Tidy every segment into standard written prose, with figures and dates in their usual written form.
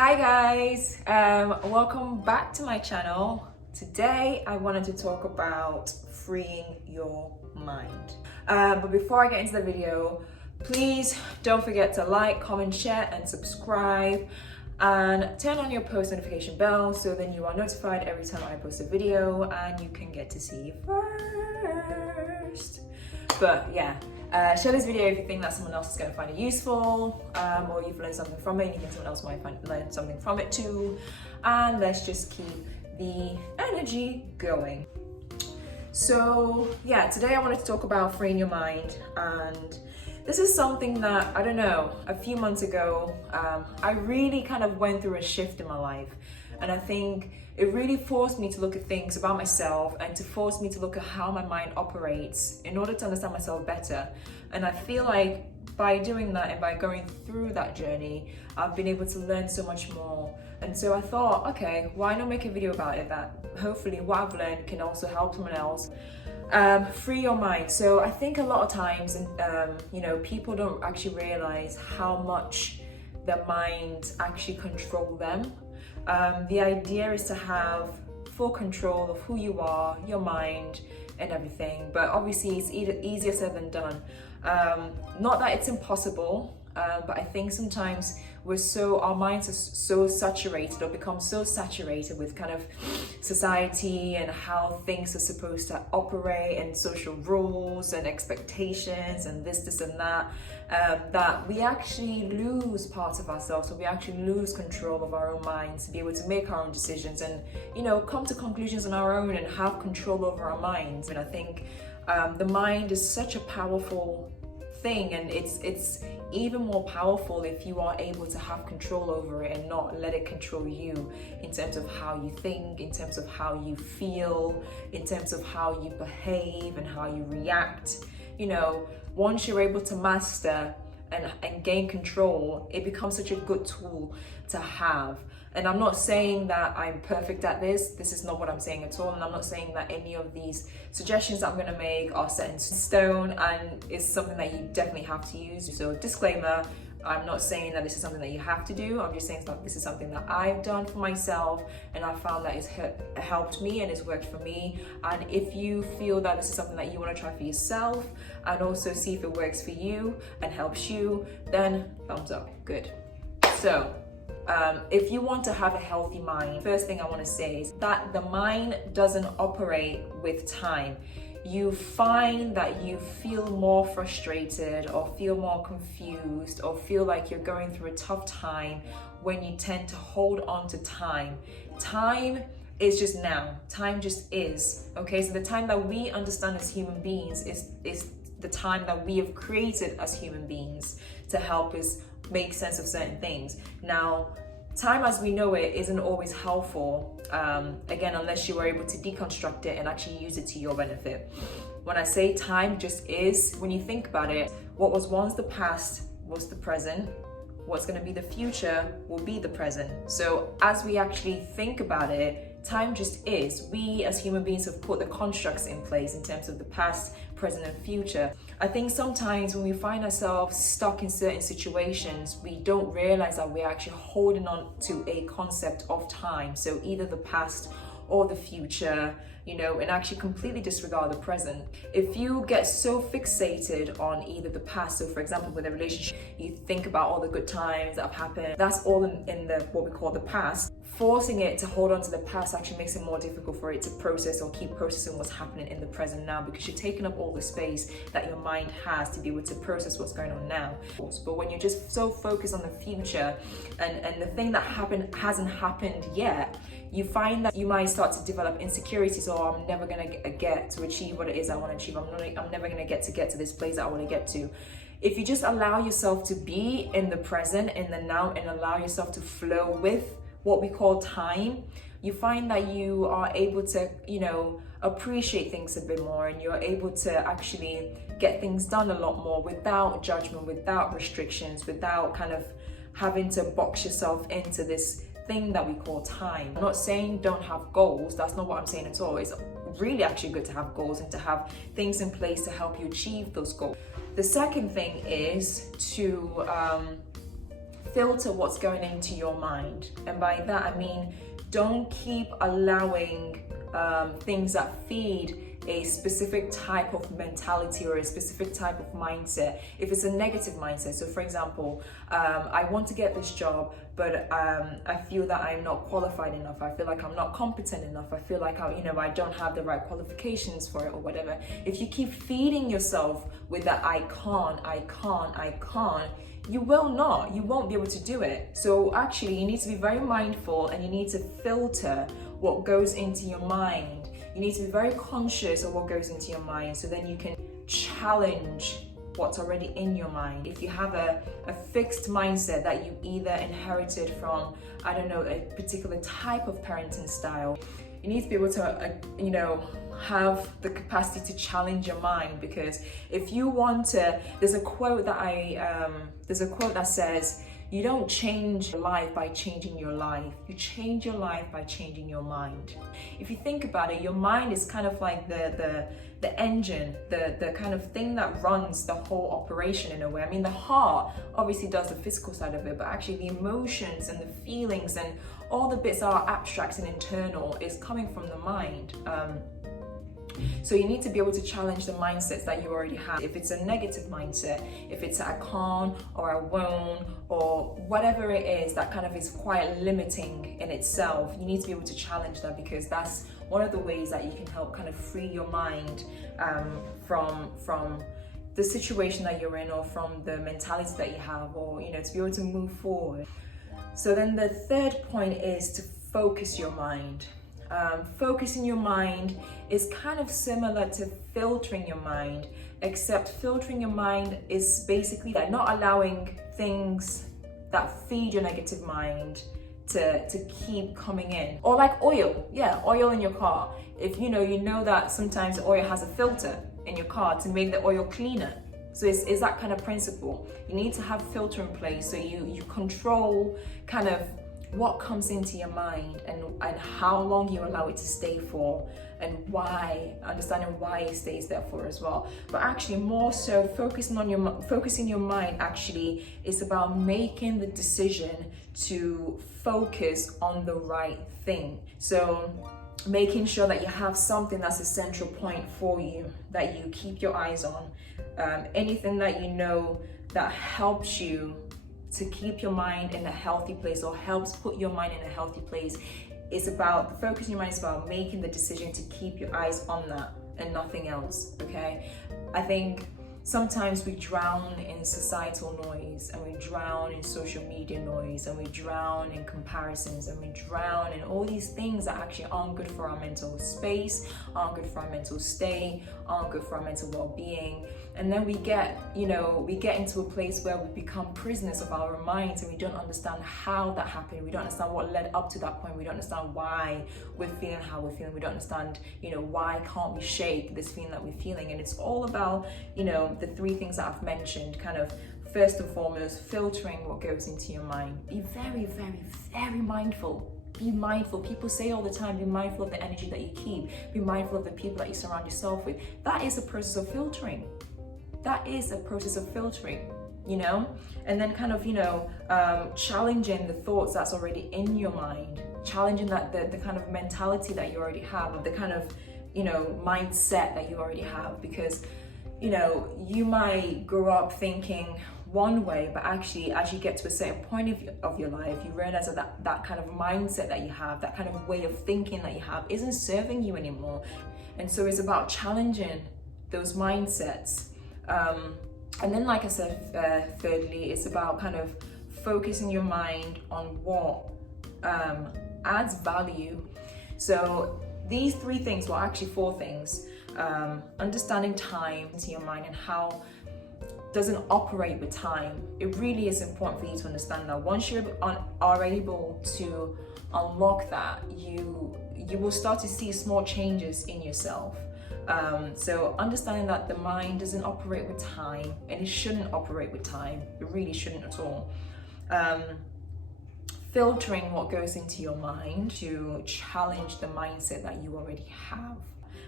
Hi guys, welcome back to my channel. Today I wanted to talk about freeing your mind. But before I get into the video, please don't forget to like, comment, share and subscribe, and turn on your post notification bell so then you are notified every time I post a video and you can get to see it first. But yeah, share this video if you think that someone else is going to find it useful, or you've learned something from it and you think someone else might learn something from it too. And let's just keep the energy going. So yeah, today I wanted to talk about freeing your mind, and this is something that, I don't know, a few months ago, I really kind of went through a shift in my life. And I think it really forced me to look at things about myself and to force me to look at how my mind operates in order to understand myself better. And I feel like by doing that and by going through that journey, I've been able to learn so much more. And so I thought, okay, why not make a video about it that hopefully what I've learned can also help someone else. Free your mind. So I think a lot of times, people don't actually realize how much their minds actually control them. The idea is to have full control of who you are, your mind, and everything. But obviously, it's easier said than done. Not that it's impossible, but I think sometimes our minds are so saturated or become so saturated with kind of society and how things are supposed to operate and social rules and expectations and this and that, that we actually lose parts of ourselves, so we actually lose control of our own minds to be able to make our own decisions and, come to conclusions on our own and have control over our minds. And I think the mind is such a powerful thing, and it's even more powerful if you are able to have control over it and not let it control you in terms of how you think, in terms of how you feel, in terms of how you behave and how you react. Once you're able to master and gain control, it becomes such a good tool to have. And I'm not saying that I'm perfect at this. This is not what I'm saying at all. And I'm not saying that any of these suggestions that I'm going to make are set in stone and is something that you definitely have to use. So disclaimer, I'm not saying that this is something that you have to do. I'm just saying that this is something that I've done for myself and I found that it's helped me and it's worked for me. And if you feel that this is something that you want to try for yourself and also see if it works for you and helps you, then thumbs up. Good. So if you want to have a healthy mind, first thing I want to say is that the mind doesn't operate with time. You find that you feel more frustrated or feel more confused or feel like you're going through a tough time when you tend to hold on to time. Time is just now. Time just is. Okay, so the time that we understand as human beings is the time that we have created as human beings to help us make sense of certain things. Now, time as we know it isn't always helpful, again, unless you are able to deconstruct it and actually use it to your benefit. When I say time just is, when you think about it, what was once the past was the present. What's going to be the future will be the present. So as we actually think about it, time just is. We as human beings have put the constructs in place in terms of the past, present and future. I think sometimes when we find ourselves stuck in certain situations, we don't realize that we're actually holding on to a concept of time. So either the past or the future, and actually completely disregard the present. If you get so fixated on either the past, so for example, with a relationship, you think about all the good times that have happened, that's all in the what we call the past. Forcing it to hold on to the past actually makes it more difficult for it to process or keep processing what's happening in the present now, because you're taking up all the space that your mind has to be able to process what's going on now. But when you're just so focused on the future and the thing that hasn't happened yet, you find that you might start to develop insecurities. Oh, I'm never gonna get to achieve what it is I want to achieve. I'm never gonna get to this place that I want to get to. If you just allow yourself to be in the present, in the now, and allow yourself to flow with what we call time, you find that you are able to, appreciate things a bit more, and you're able to actually get things done a lot more without judgment, without restrictions, without kind of having to box yourself into this thing that we call time. I'm not saying don't have goals. That's not what I'm saying at all. It's really actually good to have goals and to have things in place to help you achieve those goals. The second thing is to filter what's going into your mind. And by that I mean, don't keep allowing things that feed a specific type of mentality or a specific type of mindset. If it's a negative mindset, so for example, I want to get this job, but I feel that I'm not qualified enough. I feel like I'm not competent enough. I feel like I don't have the right qualifications for it or whatever. If you keep feeding yourself with that I can't, you won't be able to do it. So actually, you need to be very mindful, and you need to filter what goes into your mind. You need to be very conscious of what goes into your mind, so then you can challenge what's already in your mind. If you have a fixed mindset that you either inherited from, I don't know, a particular type of parenting style, you need to be able to, have the capacity to challenge your mind. Because if you want to, there's a quote that says, you don't change your life by changing your life. You change your life by changing your mind. If you think about it, your mind is kind of like the engine, the kind of thing that runs the whole operation in a way. I mean, the heart obviously does the physical side of it, but actually the emotions and the feelings and all the bits that are abstract and internal is coming from the mind. So you need to be able to challenge the mindsets that you already have. If it's a negative mindset, if it's a can't or a won't or whatever it is that kind of is quite limiting in itself, you need to be able to challenge that, because that's one of the ways that you can help kind of free your mind from the situation that you're in, or from the mentality that you have, or to be able to move forward. So then the third point is to focus your mind. Focusing your mind is kind of similar to filtering your mind, except filtering your mind is basically that not allowing things that feed your negative mind to keep coming in. Or like oil, oil in your car. If you know that sometimes the oil has a filter in your car to make the oil cleaner. So it's that kind of principle. You need to have filter in place, so you control kind of what comes into your mind and how long you allow it to stay for, and why, understanding why it stays there for as well. But actually, more so, focusing your mind actually is about making the decision to focus on the right thing. So making sure that you have something that's a central point for you, that you keep your eyes on, anything that that helps you to keep your mind in a healthy place, or helps put your mind in a healthy place. It's about focusing your mind, is about making the decision to keep your eyes on that and nothing else. Okay, I think sometimes we drown in societal noise, and we drown in social media noise, and we drown in comparisons, and we drown in all these things that actually aren't good for our mental space, aren't good for our mental state, aren't good for our mental well-being. And then we get into a place where we become prisoners of our minds, and we don't understand how that happened. We don't understand what led up to that point. We don't understand why we're feeling how we're feeling. We don't understand, why can't we shake this feeling that we're feeling? And it's all about, the three things that I've mentioned, kind of first and foremost, filtering what goes into your mind. Be very, very, very mindful. Be mindful. People say all the time, be mindful of the energy that you keep. Be mindful of the people that you surround yourself with. That is a process of filtering. That is a process of filtering, and then kind of, challenging the thoughts that's already in your mind, challenging that the kind of mentality that you already have, the kind of, mindset that you already have, because, you might grow up thinking one way, but actually as you get to a certain point of your life, you realize that kind of mindset that you have, that kind of way of thinking that you have, isn't serving you anymore. And so it's about challenging those mindsets. And then, like I said, thirdly, it's about kind of focusing your mind on what adds value. So these three things, well, actually four things, understanding time into your mind and how it doesn't operate with time. It really is important for you to understand that. Once you are able to unlock that, you will start to see small changes in yourself. So understanding that the mind doesn't operate with time, and it shouldn't operate with time. It really shouldn't at all. Filtering what goes into your mind to challenge the mindset that you already have.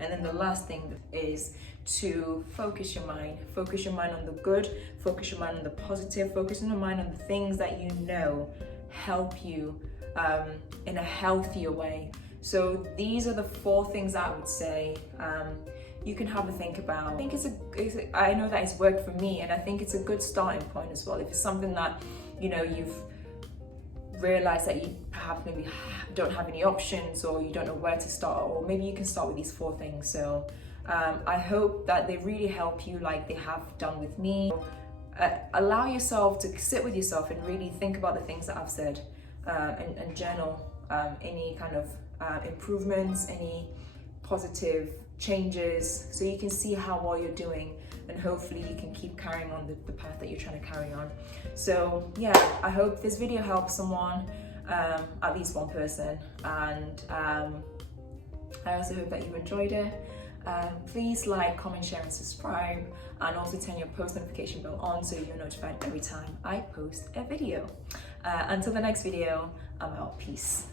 And then the last thing is to focus your mind on the good, focus your mind on the positive, focus your mind on the things that you know help you in a healthier way. So these are the 4 things I would say you can have a think about. I think I know that it's worked for me, and I think it's a good starting point as well. If it's something that, you know, you've realized that you perhaps maybe don't have any options, or you don't know where to start, or maybe you can start with these 4 things. So I hope that they really help you like they have done with me. Allow yourself to sit with yourself and really think about the things that I've said, and journal any kind of improvements, any positive changes, so you can see how well you're doing, and hopefully you can keep carrying on the path that you're trying to carry on. So yeah, I hope this video helps someone, at least one person, and I also hope that you enjoyed it. Please like, comment, share and subscribe, and also turn your post notification bell on so you're notified every time I post a video. Until the next video, I'm out. Peace.